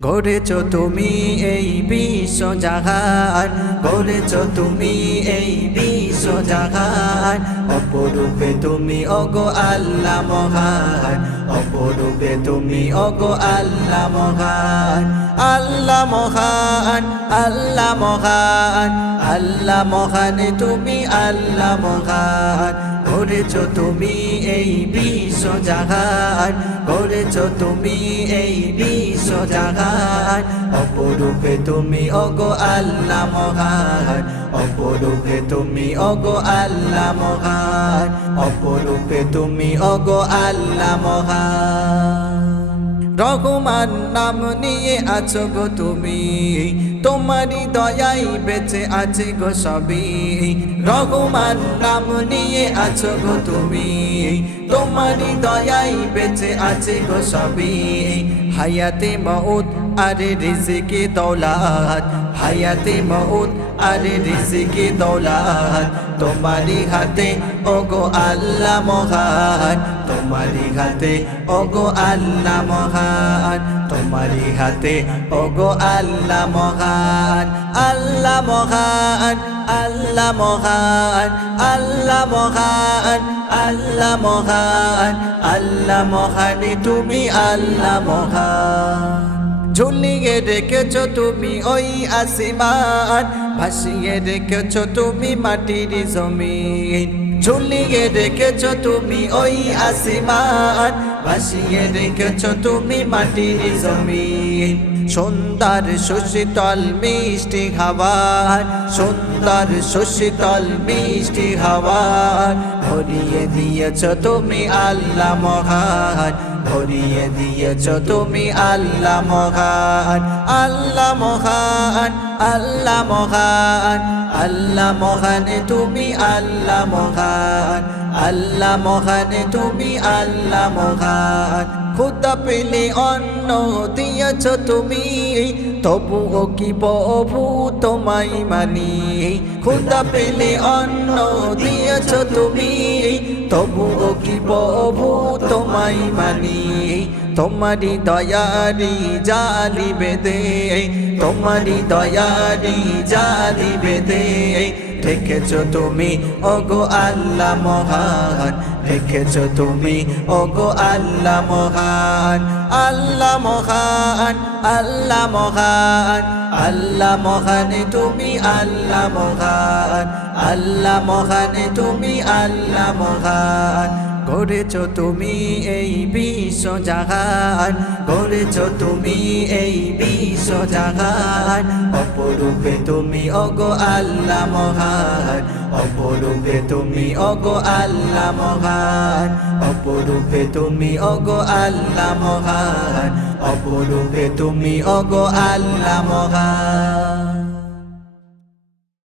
গড়েছো তুমি এই বিশ্বজাহান, গড়েছো তুমি এই বিশ্বজাহান। অপরূপে তুমি ওগো আল্লাহ মহান, অপরূপে তুমি ওগো আল্লাহ মহান। আল্লাহ মহান, আল্লাহ মহান, আল্লাহ মহান, তুমি আল্লাহ মহান। গড়েছো তুমি এই বিশ্বজাহান, গড়েছো তুমি এই বিশ্বজাহান। অপরূপে তুমি ওগো আল্লাহ মহান, অপরূপে তুমি ওগো আল্লাহ মহান, অপরূপে তুমি ওগো আল্লাহ মহান। রহমান নাম নিয়ে আছো গো তুমি, তোমারই দয়াই বেঁচে আছে গো সবই। রহমান নাম নিয়ে আছো গো তুমি, তোমারই দয়াই বেঁচে আছে গো সবই। হায়াতে মউত আরে রিজিকে দৌলত, হায়াতে মউত আরে রিজিকে দৌলত, তোমারই হাতে ওগো আল্লাহ মহান, তোমারই হাতে ওগো আল্লাহ মহান, তোমারই হাতে ওগো আল্লাহ মহান। আল্লাহ মহান, আল্লাহ মহান, আল্লাহ মহান, আল্লাহ মহান, আল্লাহ মহান, তুমি আল্লাহ মহান। ঝুলিয়ে রেখেছো তুমি ওই আসমান, ভাসিয়ে রেখেছো তুমি মাটির জমিন। ঝুলিয়ে রেখেছো তুমি ওই আসমান, ভাসিয়ে রেখেছো তুমি মাটির জমিন। সুন্দর সুশীতল মিষ্টি হাওয়া, সুন্দর সুশীতল মিষ্টি হাওয়া, ভরিয়ে দিয়েছো তুমি আল্লাহ মহান, ভরিয়ে দিয়েছো তুমি আল্লাহ মহান। আল্লাহ মহান, আল্লাহ মহান, আল্লাহ মহান, তুমি আল্লাহ মহান, আল্লাহ মহান, তুমি আল্লাহ মহান। খুদা পেলে অন্ন দিয়েছো তুমি, তবুও কি প্রভু তোমায় মানি। খুদা পেলে অন্ন দিয়েছো তুমি, তবুও কি প্রভু তোমায় মানি। তোমারি দয়ারি জালি বেদে, তোমারি দয়ারি জালি বেদে, রেখেছো তুমি ওগো আল্লাহ মহান, রেখেছো তুমি ওগো আল্লাহ মহান। আল্লাহ মহান, আল্লাহ মহান, আল্লাহ মহান, তুমি আল্লাহ মহান, আল্লাহ মহান, তুমি আল্লাহ মহান। গড়েছো তুমি এই বিশ্বজাহান, গড়েছো তুমি এই বিশ্বজাহান। অপরূপে তুমি ওগো আল্লাহ মহান, অপরূপে তুমি ওগো আল্লাহ মহান, অপরূপে তুমি ওগো আল্লাহ মহান, অপরূপে তুমি ওগো আল্লাহ মহান।